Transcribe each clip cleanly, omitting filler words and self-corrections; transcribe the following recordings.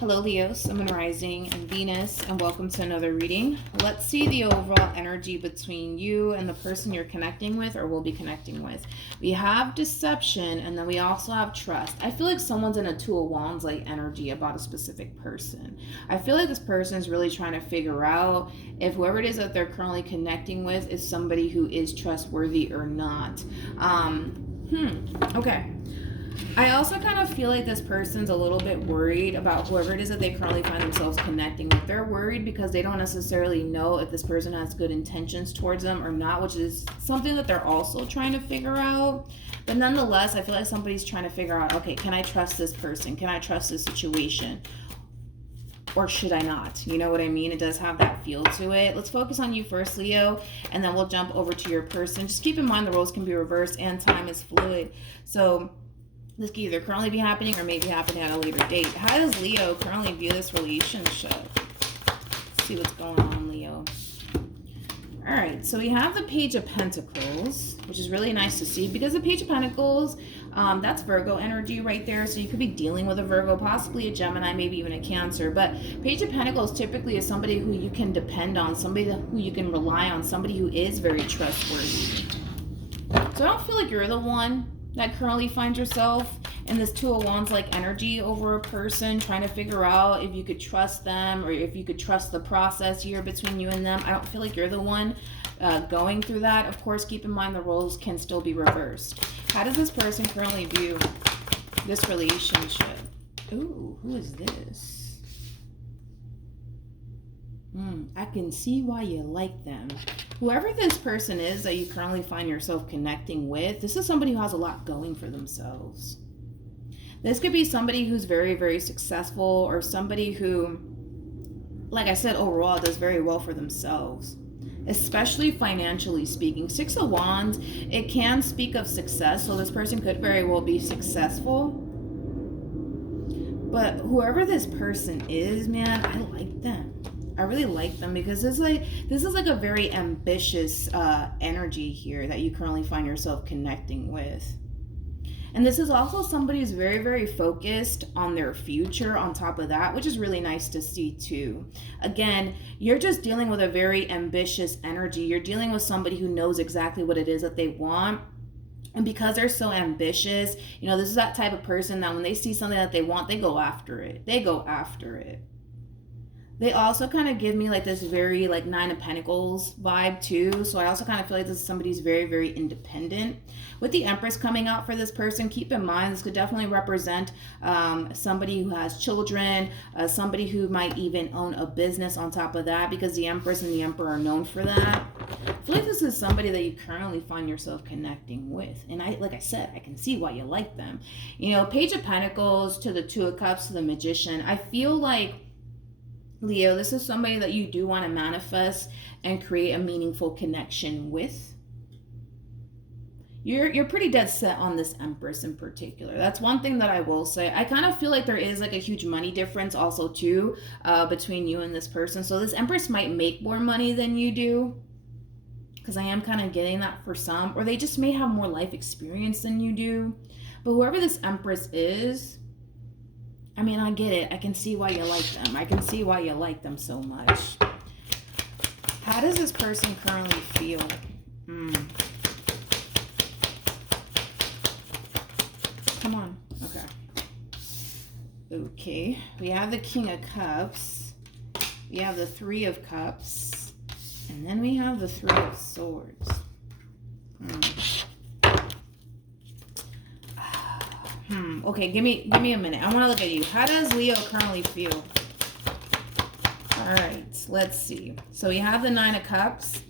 Hello, Leo, Sun, Rising, and Venus, and welcome to another reading. Let's see the overall energy between you and the person you're connecting with or will be connecting with. We have deception, and then we also have trust. I feel like someone's in a Two of Wands like energy about a specific person. I feel like this person is really trying to figure out if whoever it is that they're currently connecting with is somebody who is trustworthy or not. Okay. I also kind of feel like this person's a little bit worried about whoever it is that they currently find themselves connecting with. They're worried because they don't necessarily know if this person has good intentions towards them or not, which is something that they're also trying to figure out. But nonetheless, I feel like somebody's trying to figure out, okay, can I trust this person? Can I trust this situation? Or should I not? You know what I mean? It does have that feel to it. Let's focus on you first, Leo, and then we'll jump over to your person. Just keep in mind the roles can be reversed and time is fluid. So this could either currently be happening or maybe happening at a later date. How does Leo currently view this relationship? Let's see what's going on, Leo. All right, so we have the Page of Pentacles, which is really nice to see because the Page of Pentacles, that's Virgo energy right there. So you could be dealing with a Virgo, possibly a Gemini, maybe even a Cancer. But Page of Pentacles typically is somebody who you can depend on, somebody who you can rely on, somebody who is very trustworthy. So I don't feel like you're the one that currently finds yourself in this Two of Wands like energy over a person, trying to figure out if you could trust them or if you could trust the process here between you and them. I don't feel like you're the one going through that. Of course, keep in mind the roles can still be reversed. How does this person currently view this relationship? Ooh, who is this? I can see why you like them. Whoever this person is that you currently find yourself connecting with, this is somebody who has a lot going for themselves. This could be somebody who's very, very successful or somebody who, like I said, overall does very well for themselves, especially financially speaking. Six of Wands, it can speak of success, so this person could very well be successful. But whoever this person is, man, I like them. I really like them because this is like a very ambitious energy here that you currently find yourself connecting with. And this is also somebody who's very, very focused on their future on top of that, which is really nice to see too. Again, you're just dealing with a very ambitious energy. You're dealing with somebody who knows exactly what it is that they want. And because they're so ambitious, you know, this is that type of person that when they see something that they want, they go after it. They go after it. They also kind of give me like this very like Nine of Pentacles vibe too. So I also kind of feel like this is somebody who's very, very independent. With the Empress coming out for this person, keep in mind this could definitely represent somebody who has children, somebody who might even own a business on top of that, because the Empress and the Emperor are known for that. I feel like this is somebody that you currently find yourself connecting with. And like I said, I can see why you like them. You know, Page of Pentacles to the Two of Cups to the Magician. I feel like, Leo, this is somebody that you do want to manifest and create a meaningful connection with. You're pretty dead set on this Empress in particular. That's one thing that I will say. I kind of feel like there is like a huge money difference also too between you and this person. So this Empress might make more money than you do, because I am kind of getting that for some. Or they just may have more life experience than you do. But whoever this Empress is, I mean, I get it. I can see why you like them. I can see why you like them so much. How does this person currently feel? Come on. Okay. Okay. We have the King of Cups. We have the Three of Cups. And then we have the Three of Swords. Okay, give me a minute. I want to look at you. How does Leo currently feel? All right, let's see. So we have the Nine of Cups.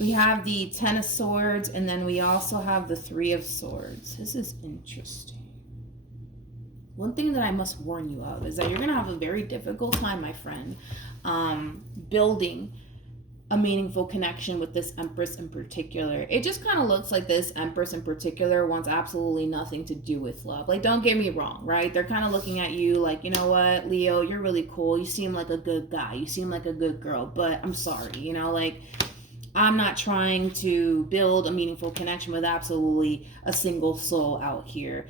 We have the Ten of Swords, and then we also have the Three of Swords. This is interesting. One thing that I must warn you of is that you're going to have a very difficult time, my friend, building a meaningful connection with this Empress in particular. It just kind of looks like this Empress in particular wants absolutely nothing to do with love. Like, don't get me wrong, right? They're kind of looking at you like, you know what, Leo, you're really cool. You seem like a good guy. You seem like a good girl, but I'm sorry, you know, like, I'm not trying to build a meaningful connection with absolutely a single soul out here.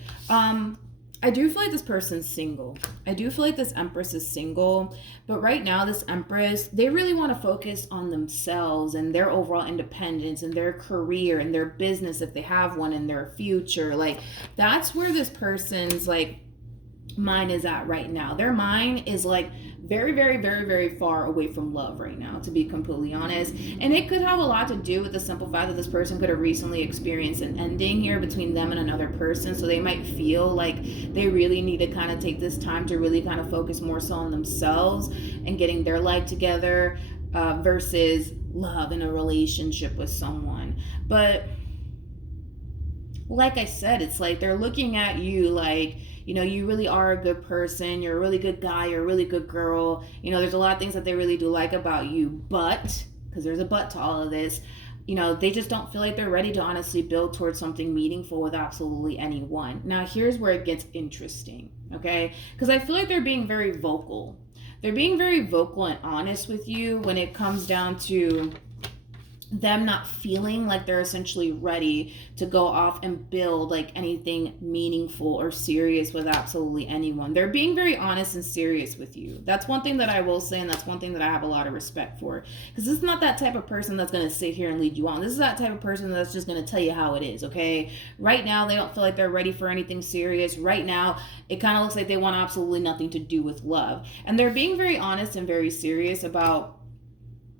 I do feel like this person's single. I do feel like this Empress is single. But right now, this Empress, they really want to focus on themselves and their overall independence and their career and their business if they have one in their future. Like, that's where this person's, like, mind is at right now. Their mind is, like, very, very, very, very far away from love right now, to be completely honest. And it could have a lot to do with the simple fact that this person could have recently experienced an ending here between them and another person. So they might feel like they really need to kind of take this time to really kind of focus more so on themselves and getting their life together versus love in a relationship with someone. But like I said, it's like they're looking at you like, you know, you really are a good person, you're a really good guy, you're a really good girl. You know, there's a lot of things that they really do like about you, but, because there's a but to all of this, you know, they just don't feel like they're ready to honestly build towards something meaningful with absolutely anyone. Now, here's where it gets interesting, okay? Because I feel like they're being very vocal. They're being very vocal and honest with you when it comes down to them not feeling like they're essentially ready to go off and build like anything meaningful or serious with absolutely anyone. They're being very honest and serious with you. That's one thing that I will say, and that's one thing that I have a lot of respect for, because this is not that type of person that's going to sit here and lead you on. This is that type of person that's just going to tell you how it is, okay? Right now, they don't feel like they're ready for anything serious. Right now, it kind of looks like they want absolutely nothing to do with love. And they're being very honest and very serious about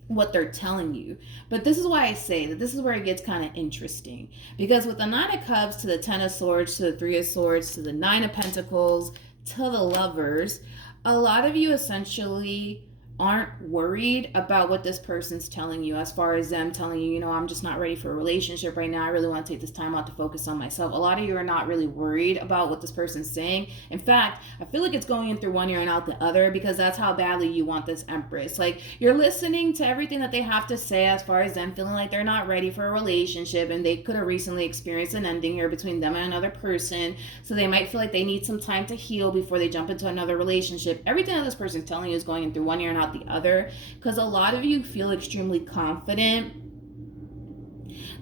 what they're telling you. But this is why I say that this is where it gets kind of interesting, because with the Nine of Cups to the Ten of Swords to the Three of Swords to the Nine of Pentacles to the Lovers, a lot of you essentially aren't worried about what this person's telling you, as far as them telling you, you know, I'm just not ready for a relationship right now. I really want to take this time out to focus on myself. A lot of you are not really worried about what this person's saying. In fact, I feel like it's going in through one ear and out the other, because that's how badly you want this Empress. Like, you're listening to everything that they have to say as far as them feeling like they're not ready for a relationship, and they could have recently experienced an ending here between them and another person. So they might feel like they need some time to heal before they jump into another relationship. Everything that this person's telling you is going in through one ear and out the other, because a lot of you feel extremely confident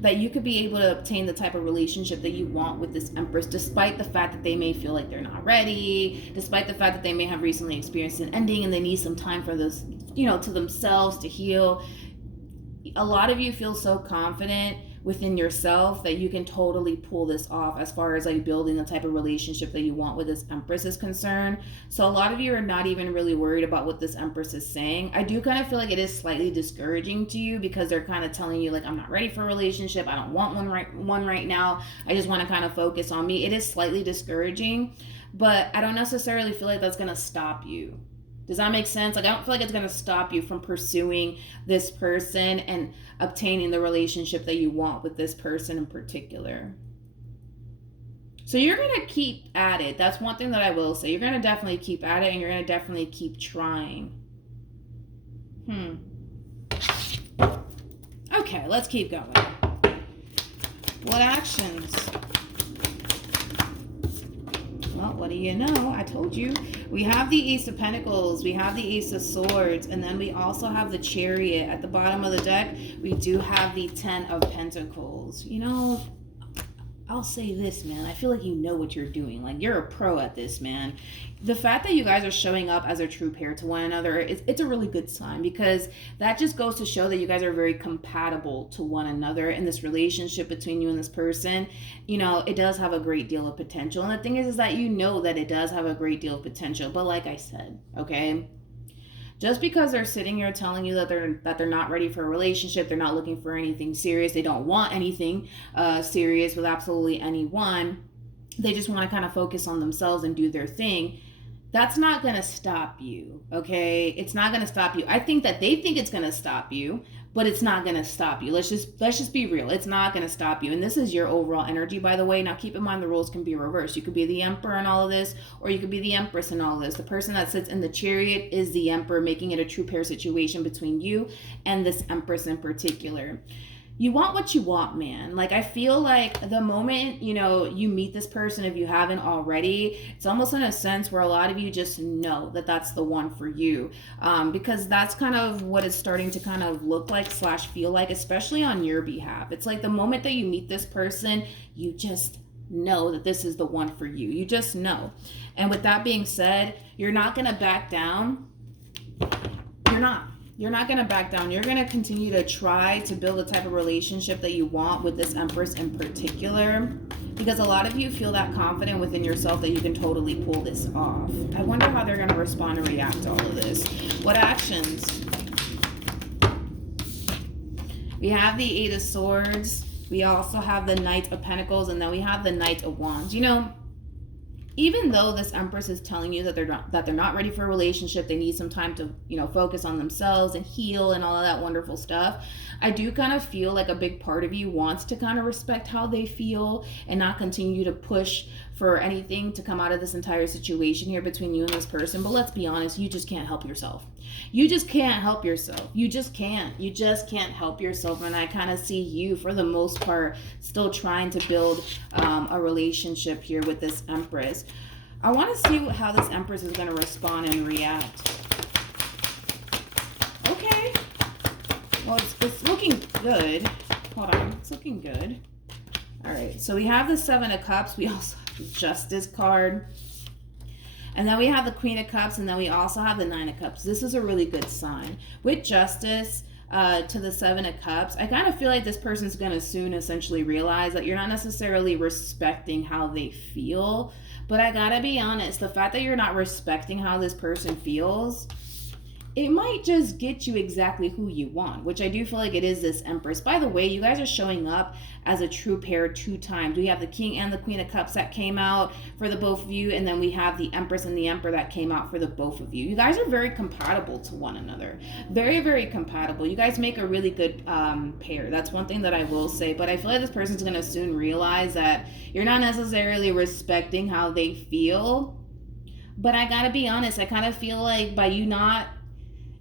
that you could be able to obtain the type of relationship that you want with this Empress, despite the fact that they may feel like they're not ready, despite the fact that they may have recently experienced an ending and they need some time for this, you know, to themselves to heal. A lot of you feel so confident within yourself that you can totally pull this off as far as like building the type of relationship that you want with this Empress is concerned. So a lot of you are not even really worried about what this Empress is saying. I do kind of feel like it is slightly discouraging to you, because they're kind of telling you like, I'm not ready for a relationship, I don't want one right now, I just want to kind of focus on me. It is slightly discouraging, but I don't necessarily feel like that's going to stop you. Does that make sense? Like, I don't feel like it's going to stop you from pursuing this person and obtaining the relationship that you want with this person in particular. So you're going to keep at it. That's one thing that I will say. You're going to definitely keep at it, and you're going to definitely keep trying. Okay, let's keep going. What actions? Well, what do you know? I told you. We have the Ace of Pentacles, we have the Ace of Swords, and then we also have the Chariot. At the bottom of the deck, we do have the Ten of Pentacles. You know, I'll say this, man. I feel like you know what you're doing. Like, you're a pro at this, man. The fact that you guys are showing up as a true pair to one another, it's a really good sign, because that just goes to show that you guys are very compatible to one another in this relationship between you and this person. You know, it does have a great deal of potential. And the thing is that you know that it does have a great deal of potential. But like I said, okay, just because they're sitting here telling you that they're not ready for a relationship, they're not looking for anything serious, they don't want anything serious with absolutely anyone, they just want to kind of focus on themselves and do their thing, that's not going to stop you, okay? It's not going to stop you. I think that they think it's going to stop you, but it's not going to stop you. Let's just be real. It's not going to stop you. And this is your overall energy, by the way. Now, keep in mind the roles can be reversed. You could be the Emperor in all of this, or you could be the Empress in all of this. The person that sits in the Chariot is the Emperor, making it a true pair situation between you and this Empress in particular. You want what you want, man. Like, I feel like the moment, you know, you meet this person, if you haven't already, it's almost in a sense where a lot of you just know that that's the one for you. Because that's kind of what it's starting to kind of look like / feel like, especially on your behalf. It's like the moment that you meet this person, you just know that this is the one for you. You just know. And with that being said, you're not going to back down. You're not going to back down. You're going to continue to try to build the type of relationship that you want with this Empress in particular, because a lot of you feel that confident within yourself that you can totally pull this off. I wonder how they're going to respond and react to all of this. What actions? We have the Eight of Swords. We also have the Knight of Pentacles, and then we have the Knight of Wands. You know, even though this Empress is telling you that they're not ready for a relationship, they need some time to, you know, focus on themselves and heal and all of that wonderful stuff, I do kind of feel like a big part of you wants to kind of respect how they feel and not continue to push for anything to come out of this entire situation here between you and this person. But let's be honest, you just can't help yourself. You just can't help yourself. You just can't help yourself. And I kind of see you, for the most part, still trying to build a relationship here with this Empress. I want to see how this Empress is going to respond and react. Okay. Well, it's looking good. Hold on. It's looking good. All right. So we have the Seven of Cups. We also have the Justice card. And then we have the Queen of Cups, and then we also have the Nine of Cups. This is a really good sign. With Justice to the Seven of Cups, I kind of feel like this person's going to soon essentially realize that you're not necessarily respecting how they feel. But I gotta be honest, the fact that you're not respecting how this person feels, it might just get you exactly who you want, which I do feel like it is this Empress. By the way, you guys are showing up as a true pair 2 times. We have the King and the Queen of Cups that came out for the both of you, and then we have the Empress and the Emperor that came out for the both of you. You guys are very compatible to one another. Very, very compatible. You guys make a really good pair. That's one thing that I will say, but I feel like this person's going to soon realize that you're not necessarily respecting how they feel. But I gotta be honest, I kind of feel like by you not,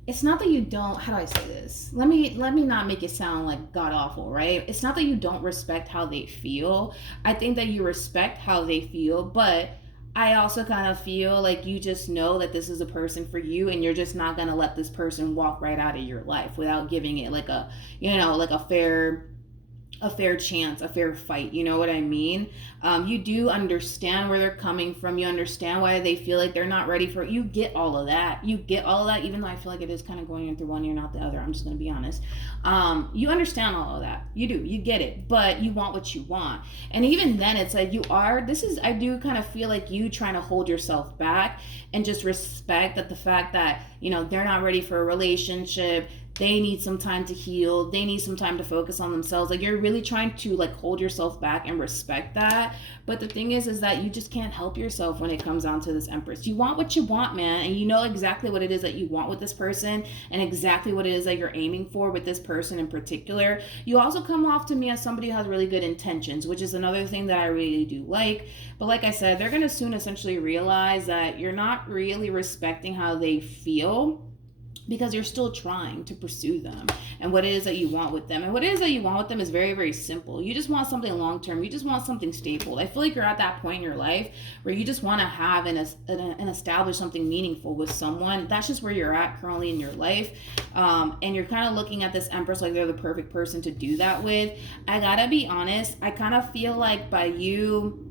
it's not that you don't, how do I say this? Let me not make it sound like god awful, right? It's not that you don't respect how they feel. I think that you respect how they feel, but I also kind of feel like you just know that this is a person for you, and you're just not going to let this person walk right out of your life without giving it like a, you know, like a fair chance, a fair fight. You know what I mean? You do understand where they're coming from. You understand why they feel like they're not ready for it. You get all of that. Even though I feel like it is kind of going in through one ear, not the other. I'm just going to be honest. You understand all of that. You do. You get it. But you want what you want. And even then, it's like I do kind of feel like you trying to hold yourself back and just respect that the fact that, you know, they're not ready for a relationship. They need some time to heal. They need some time to focus on themselves. Like, you're really trying to like hold yourself back and respect that. But the thing is that you just can't help yourself when it comes down to this Empress. You want what you want, man. And you know exactly what it is that you want with this person and exactly what it is that you're aiming for with this person in particular. You also come off to me as somebody who has really good intentions, which is another thing that I really do like. But like I said, they're going to soon essentially realize that you're not really respecting how they feel, because you're still trying to pursue them and what it is that you want with them. And what it is that you want with them is very, very simple. You just want something long-term. You just want something stable. I feel like you're at that point in your life where you just want to have and establish something meaningful with someone. That's just where you're at currently in your life. And you're kind of looking at this Empress like they're the perfect person to do that with. I gotta be honest, I kind of feel like by you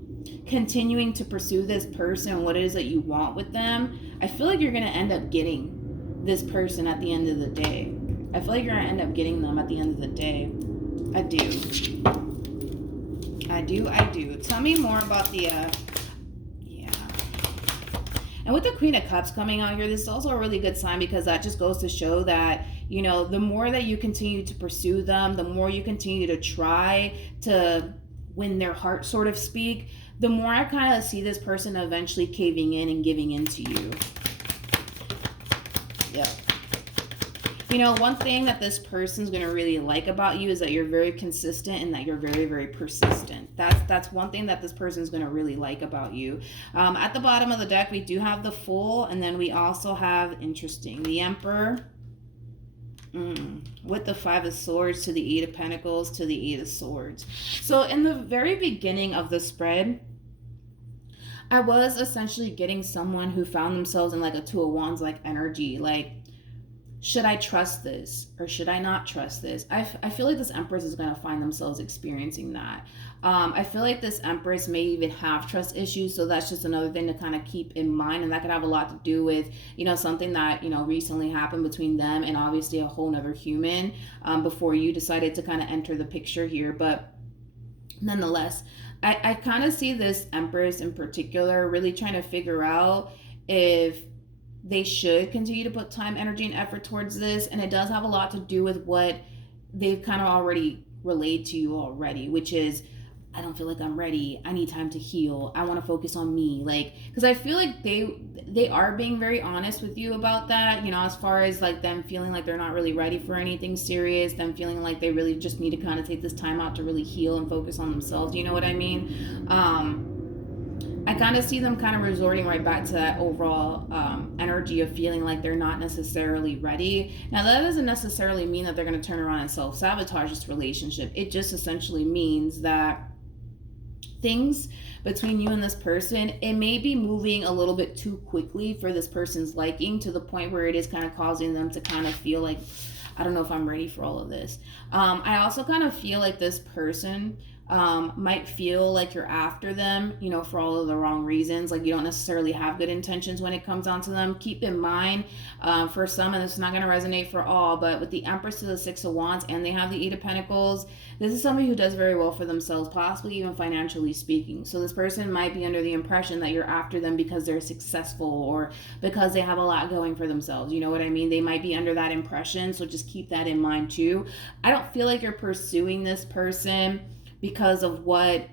continuing to pursue this person, what it is that you want with them, I feel like you're going to end up getting this person at the end of the day. I feel like you're gonna end up getting them at the end of the day. I do. Tell me more about the yeah. And with the Queen of Cups coming out here, this is also a really good sign, because that just goes to show that, you know, the more that you continue to pursue them, the more you continue to try to win their heart, sort of speak, the more I kind of see this person eventually caving in and giving in to you. Yep. You know, one thing that this person's going to really like about you is that you're very consistent and that you're very, very persistent. That's one thing that this person's going to really like about you. At the bottom of the deck, we do have the Fool, and then we also have, interesting, the Emperor. With the Five of Swords to the Eight of Pentacles to the Eight of Swords. So in the very beginning of the spread, I was essentially getting someone who found themselves in like a Two of Wands like energy, like should I trust this or should I not trust this? I feel like this Empress is going to find themselves experiencing that. I feel like this Empress may even have trust issues, so that's just another thing to kind of keep in mind, and that could have a lot to do with, something that, recently happened between them and obviously a whole nother human before you decided to kind of enter the picture here. But nonetheless, I kind of see this Empress in particular really trying to figure out if they should continue to put time, energy, and effort towards this. And it does have a lot to do with what they've kind of already relayed to you already, which is, I don't feel like I'm ready. I need time to heal. I want to focus on me. Like, because I feel like they are being very honest with you about that, as far as like them feeling like they're not really ready for anything serious, them feeling like they really just need to kind of take this time out to really heal and focus on themselves. You know what I mean? I kind of see them kind of resorting right back to that overall energy of feeling like they're not necessarily ready. Now, that doesn't necessarily mean that they're going to turn around and self-sabotage this relationship. It just essentially means that things between you and this person, it may be moving a little bit too quickly for this person's liking, to the point where it is kind of causing them to kind of feel like, I don't know if I'm ready for all of this. I also kind of feel like this person might feel like you're after them, for all of the wrong reasons. Like, you don't necessarily have good intentions when it comes down to them. Keep in mind, for some, and this is not going to resonate for all, but with the Empress to the Six of Wands, and they have the Eight of Pentacles, this is somebody who does very well for themselves, possibly even financially speaking. So this person might be under the impression that you're after them because they're successful or because they have a lot going for themselves. You know what I mean? They might be under that impression. So just keep that in mind too. I don't feel like you're pursuing this person because of what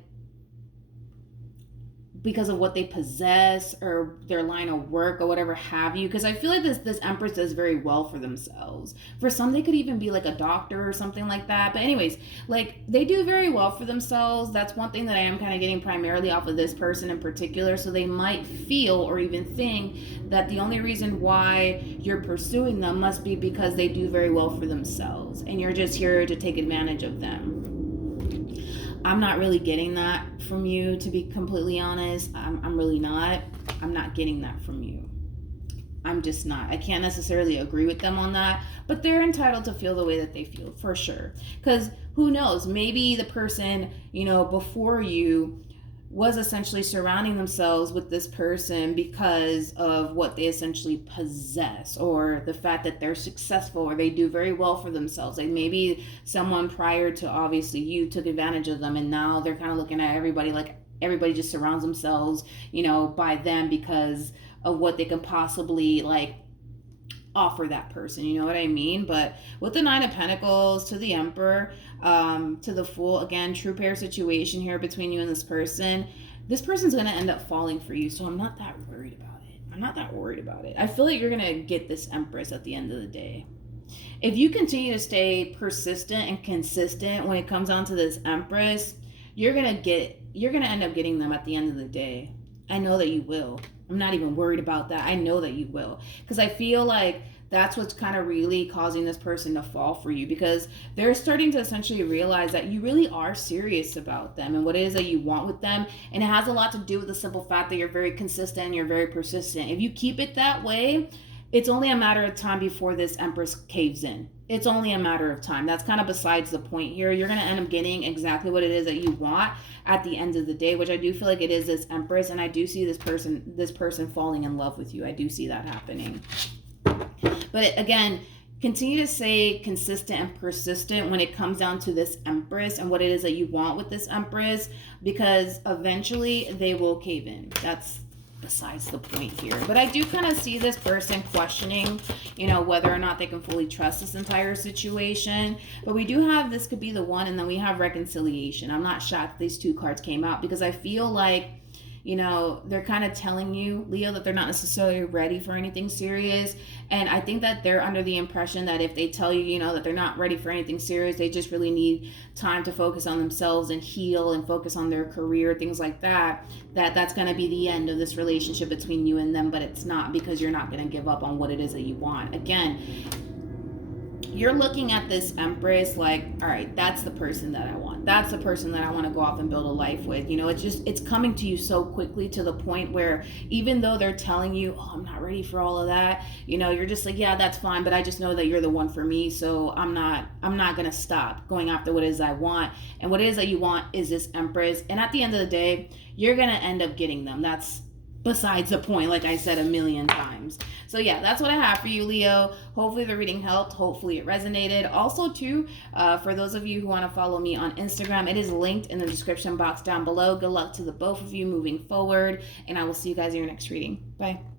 they possess or their line of work or whatever have you, because I feel like this Empress does very well for themselves. For some, they could even be like a doctor or something like that. But anyways, like, they do very well for themselves. That's one thing that I am kind of getting primarily off of this person in particular. So they might feel or even think that the only reason why you're pursuing them must be because they do very well for themselves and you're just here to take advantage of them. I'm not really getting that from you, to be completely honest. I'm really not. I'm not getting that from you. I'm just not. I can't necessarily agree with them on that, but they're entitled to feel the way that they feel, for sure. Because who knows? Maybe the person, before you was essentially surrounding themselves with this person because of what they essentially possess, or the fact that they're successful or they do very well for themselves. Like, maybe someone prior to obviously you took advantage of them, and now they're kind of looking at everybody like everybody just surrounds themselves, by them because of what they can possibly like offer that person, you know what I mean? But with the Nine of Pentacles to the Emperor, to the Fool, again, true pair situation here between you and this person's going to end up falling for you. So I'm not that worried about it. I feel like you're going to get this Empress at the end of the day. If you continue to stay persistent and consistent when it comes down to this Empress, you're going to end up getting them at the end of the day. I know that you will. I'm not even worried about that. I know that you will. Because I feel like that's what's kind of really causing this person to fall for you, because they're starting to essentially realize that you really are serious about them and what it is that you want with them. And it has a lot to do with the simple fact that you're very consistent and you're very persistent. If you keep it that way, it's only a matter of time before this Empress caves in. It's only a matter of time. That's kind of besides the point here. You're going to end up getting exactly what it is that you want at the end of the day, which I do feel like it is this Empress, and I do see this person falling in love with you. I do see that happening. But again, continue to stay consistent and persistent when it comes down to this Empress and what it is that you want with this Empress, because eventually they will cave in. That's besides the point here. But I do kind of see this person questioning, whether or not they can fully trust this entire situation. But we do have, this could be the one, and then we have reconciliation. I'm not shocked these two cards came out, because I feel like, they're kind of telling you, Leo, that they're not necessarily ready for anything serious. And I think that they're under the impression that if they tell you, that they're not ready for anything serious, they just really need time to focus on themselves and heal and focus on their career, things like that, that's going to be the end of this relationship between you and them. But it's not, because you're not going to give up on what it is that you want. Again, you're looking at this Empress like, all right, that's the person that I want. That's the person that I want to go off and build a life with. You know, it's coming to you so quickly to the point where even though they're telling you, oh, I'm not ready for all of that, you know, you're just like, yeah, that's fine, but I just know that you're the one for me, so I'm not gonna stop going after what it is I want. And what it is that you want is this Empress. And at the end of the day, you're gonna end up getting them. That's besides the point, like I said a million times. So yeah, that's what I have for you, Leo. Hopefully the reading helped. Hopefully it resonated. Also too, for those of you who want to follow me on Instagram, it is linked in the description box down below. Good luck to the both of you moving forward, and I will see you guys in your next reading. Bye.